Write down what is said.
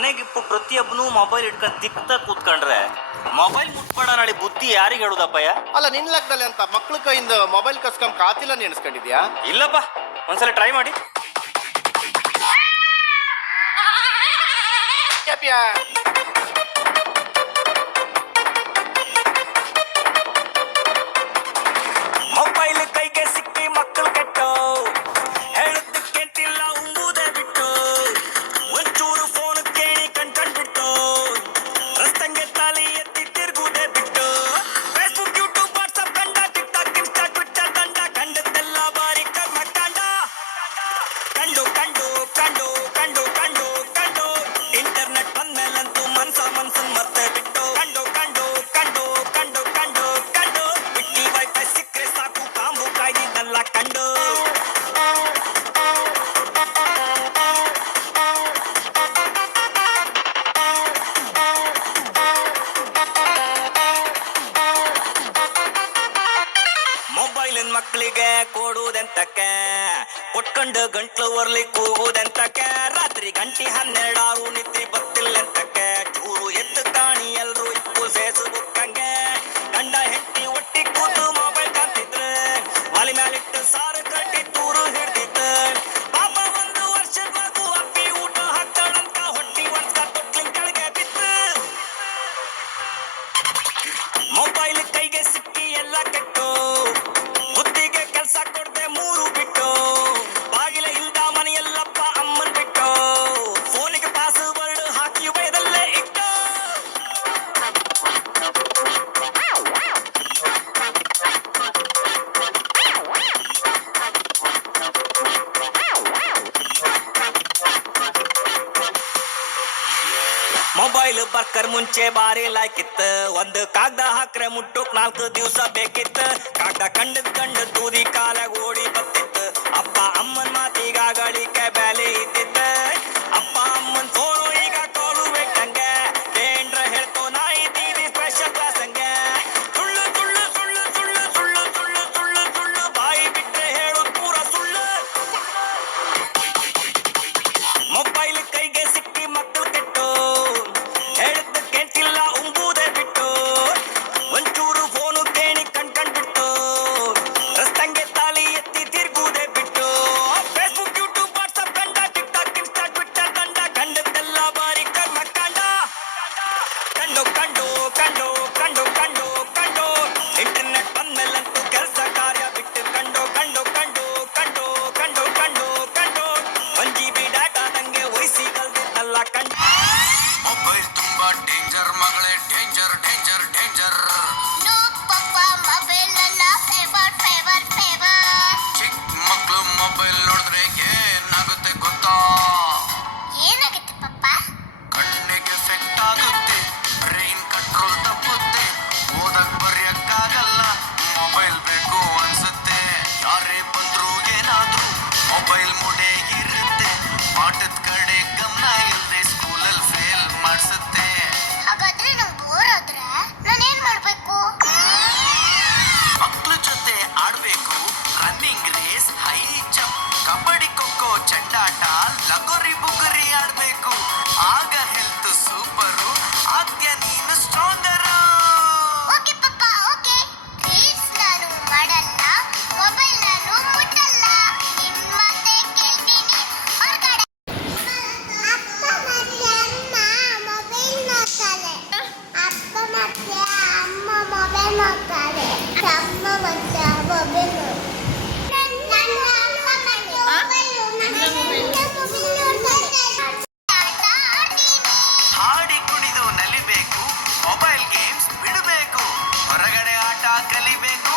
ಮನೆಗಿಪ್ಪು ಪ್ರತಿಯೊಬ್ಬನು ಮೊಬೈಲ್ ಇಟ್ಕೊಂಡು ತಿಕ್ತಾ ಕೂತ್ಕೊಂಡ್ರೆ ಮೊಬೈಲ್ ಮುಟ್ಬೇಡ ನಾಳೆ ಬುದ್ಧಿ ಯಾರಿಗೆ ಹೇಳುದಪ್ಪಯ್ಯ? ಅಲ್ಲ ನಿನ್ ಲೆಕ್ಕದಲ್ಲಿ ಅಂತ ಮಕ್ಳ ಕೈಯಿಂದ ಮೊಬೈಲ್ ಕಸ್ಕೊಂಡ್ ಕಾತಿಲ್ಲ ನೆನೆಸ್ಕೊಂಡಿದ್ಯಾ? ಇಲ್ಲಪ್ಪ, ಒಂದ್ಸಲ ಟ್ರೈ ಮಾಡಿ. ಮೊಬೈಲ್ ಕೈಗೆ ಸಿಕ್ಕಿ ಮಕ್ಕಳು ಕೆಟ್ಟು ಹೇಳುದಕ್ಕೆಂತಿಲ್ಲ ಉಂಬುದೇ ಬಿಟ್ಟು ಒಂಚೂರು ಫೋನ್ ಕೇಳಿ ಕಣ್ಕಂಡ್ಬಿಟ್ಟು ರಸ್ತಂಗೆ ತಾಲಿ ಎತ್ತಿ ತಿರುಗುದೇ ಬಿಟ್ಟು ಫೇಸ್ಬುಕ್ ಯೂಟ್ಯೂಬ್ ವಾಟ್ಸಪ್ ಕಂಡ ಟಿಕ್ಟಾಕ್ ಇನ್ಸ್ಟಾ ಟ್ವಿಟ್ಟರ್ ಕಂಡ ಕಂಡದ್ದೆಲ್ಲ ಬಾರಿ ಕರ್ಮ ಕಂಡ ಕಂಡು ಕಂಡು ಕಂಡು ಕಂಡು ಕಂಡು ಕಂಡು ಇಂಟರ್ನೆಟ್ ಬಂದ್ಮೇಲಂತೂ ಮನ್ಸನ್ ಮತ್ತೆ ಬಿಟ್ಟು ಕಂಡು ಕಂಡು ಕಂಡು ಕಂಡು ಕಂಡು ಕಂಡು ಬಿಟ್ಟಿ ವೈಫೈ ಸಿಕ್ಕರೆ ಸಾಕು ಕಾಂಬು ಕಾಯ್ದಿದ್ದಲ್ಲ ಕಂಡು. ಮೊಬೈಲಿನ ಮಕ್ಕಳಿಗೆ ಕೊಡುವುದೆಂತಕ್ಕೆ, ಕೊಟ್ಕೊಂಡು ಗಂಟ್ಲು ಒರ್ಲಿ ಕೂಗುವುದೆಂತಕ್ಕೆ, ರಾತ್ರಿ ಗಂಟೆ 12 ನಿದ್ದೆ ಬತ್ತಿಲ್ಲೆಂತಕ್ಕೆ, ಚೂರು ಎದ್ದು ಕಾಣಿ ಎಲ್ರು ಇಪ್ಪು ಫೇಸ್ಬುಕ್ ಹಂಗೆ ಗಂಡ ಹೆಂಡತಿ ಒಟ್ಟಿ ಕೂತು ಮೊಬೈಲ್ ಕಾಂತಿದ್ರೆ ವಾಲಿ ಮ್ಯಾಲಿಟ್ಟು ಸಾರು ಕಟ್ಟಿ ತೂರು ಹಿಡ್ದಿತ್ತು. ಪಾಪ 1 ವರ್ಷದ ಮಗು ಅಪ್ಪಿ ಊಟ ಹಾಕ್ತಾಳಂತ ಹೊಟ್ಟಿ ಒಂದ್ಕ ತೊಟ್ಲಿನ ಕೆಳಗೆ ಬಿತ್ತು. ಮೊಬೈಲ್ ಕೈಗೆ ಸಿಕ್ಕಿ ಎಲ್ಲ ಕೆಟ್ಟು ಬುದ್ಧಿಗೆ ಕೆಲಸ ಕೊಡದೆ 3 ಬಿಟ್ಟು ಬಾಗಿಲ ಇಲ್ದ ಮನೆಯಲ್ಲಪ್ಪ ಅಮ್ಮನ್ ಬಿಟ್ಟು ಫೋನಿಗೆ ಪಾಸ್ವರ್ಡ್ ಹಾಕಿ ವಯದಲ್ಲೇ ಇಟ್ಟು. ಮೊಬೈಲ್ ಬರ್ಕರ್ ಮುಂಚೆ ಬಾರಿ ಲಾಯ್ಕಿತ್ತು, ಒಂದು ಕಾಗ್ದ ಹಾಕ್ರೆ ಮುಟ್ಟುಕ್ 4 ದಿವಸ ಬೇಕಿತ್ತು, ಕಾಗ್ದ ಕಂಡು ತೂದಿ ಕಾಲಾಗ ಓಡಿ ಬರ್ತಿತ್ತು, ಅಪ್ಪ ಅಮ್ಮನ್ ಮಾತೀಗ ಗಳಿಕೆ ಬೆಲೆ ಇದ್ದಿತ್ತು, ಅಪ್ಪ ಅಮ್ಮನ್ ಫೋನು ಈಗ ಕೋಲು ಬೇಕಂಗೆ, ಏನ್ರ ಹೇಳ್ತೋ ನಾ ಇದ್ದೀವಿ ಸ್ಪೆಷಲ್ ಕ್ಲಾಸ್ ಹಂಗೆ, ಸುಳ್ಳು ಸುಳ್ಳು ಸುಳ್ಳು ಸುಳ್ಳು ಸುಳ್ಳು ಸುಳ್ಳು ಸುಳ್ಳು ಸುಳ್ಳು ಬಾಯಿ ಬಿಟ್ರೆ ಹೇಳು ಪೂರ ಸುಳ್ಳು. ಮೊಬೈಲ್ ಕೈಗೆ ಸಿಕ್ಕಿ ಮಕ್ಕಳು ಕೆಟ್ಟು ಹೇಳುದಕ್ಕೆಂತಿಲ್ಲ ಉಂಬುದೇ ಬಿಟ್ಟು ಒಂಚೂರು ಫೋನು ಕೇಳಿ ಕಣ್ಕಂಡ್ಬಿಟ್ಟು ರಸ್ತಂಗೆ ತಾಲಿ ಎತ್ತಿ ತಿರುಗುವುದೇ ಬಿಟ್ಟು ಫೇಸ್ಬುಕ್ ಯೂಟ್ಯೂಬ್ ವಾಟ್ಸಪ್ ಕಂಡ ಟಿಕ್ಟಾಕ್ ಇನ್ಸ್ಟಾ ಟ್ವಿಟ್ಟರ್ ಕಂಡ ಕಂಡದ್ದೆಲ್ಲ ಬಾರಿ ಕರ್ಮ ಕಂಡ ಕಂಡು ಕಂಡು ಕಂಡು ಕಂಡು ಕಂಡು ಕಂಡು ಇಂಟರ್ನೆಟ್ ಬಂದ್ಮೇಲಂತೂ ಕೆಲಸ ಕಾರ್ಯ ಬಿಟ್ಟು ಕಂಡು ಕಂಡು ಕಂಡು ಕಂಡು ಕಂಡು ಕಂಡು ಕಂಡು 1 GB ಡಾಟಾ ನಂಗೆ ವಹಿಸಿ ಕಲ್ದಿದ್ದಲ್ಲ ಕಂಡು. ಮೊಬೈಲ್ ತುಂಬಾ ಡೇಂಜರ್ ಮಗಳೇ, ಡೇಂಜರ್ ಡೇಂಜರ್ ಡೇಂಜರ್. ನೋ ಪಪ್ಪ ಮೊಬೈಲ್ ನನ್ನ ಫೇವರ್ ಚಿಕ್ಕ ಮಕ್ಕಳು ಮೊಬೈಲ್ ನೋಡಿದ್ರೆ ಏನಾಗುತ್ತೆ ಗೊತ್ತಾ? ಏನಾಗುತ್ತೆ ಪಪ್ಪ? ಕಣ್ಣಿಗೆ ಎಫೆಕ್ಟ್ ಆಗುತ್ತೆ, ಬ್ರೈನ್ ಕಂಟ್ರೋಲ್ ತಪ್ಪುತ್ತೆ, ಓದಕ್ ಬರೆಯಕ್ಕಾಗಲ್ಲ, ಮೊಬೈಲ್ ಬೇಕು ಅನ್ಸುತ್ತೆ, ಯಾರೇ ಬಂದ್ರು ಏನಾದ್ರು ಮೊಬೈಲ್ ಮುಡೇ ಇರುತ್ತೆ, ಪಾಠದ ಕಡೆ ಗಮನ ಇಲ್ಲದೆ ಸ್ಕೂಲಲ್ಲಿ ಫೇಲ್ ಮಾಡಿಸುತ್ತೆ. ಹಾಗಾದ್ರೆ ನಂಗೆ ಬೋರ್ ಆದ್ರೆ ನಾನೇನ್ ಮಾಡ್ಬೇಕು? ಮಕ್ಳ ಜೊತೆ ಆಡ್ಬೇಕು, running race, high jump, kabaddi kho kho ಚೆಂಡಾಟ, ಲಗೋರಿ ಬುಗುರಿ ಆಡ್ಬೇಕು, ಆಗ ಹೆಲ್ತ್ ಸೂಪರು, ಆದ್ಯ ನೀನು ಸ್ಟ್ರಾಂಗರು. ಓಕೆ ಪಪ್ಪ ಓಕೆ. ರೀಲ್ಸ್ ನಾನು ಮಾಡಲ್ಲ, ಮೊಬೈಲ್ ನಾನು ಮುಟ್ಟಲ್ಲ, ನಿಮ್ ಮಾತೆ ಕೇಳ್ತೀನಿ ಹೊರಗಡೆ. ಅಪ್ಪ ಮತ್ತೆ ಅಮ್ಮ ಮೊಬೈಲ್ ನೋಡ್ತಾರೆ, ಅಪ್ಪ ಮತ್ತೆ ಅಮ್ಮ ಮೊಬೈಲ್ ನೋಡ್ತಾರೆ, ಅಮ್ಮ ಮತ್ತೆ ಮೊಬೈಲ್ ಹಾಡಿ ಕುಣಿದು ನಲಿಬೇಕು, ಮೊಬೈಲ್ ಗೇಮ್ಸ್ ಬಿಡಬೇಕು, ಹೊರಗಡೆ ಆಟ ಕಲಿಬೇಕು,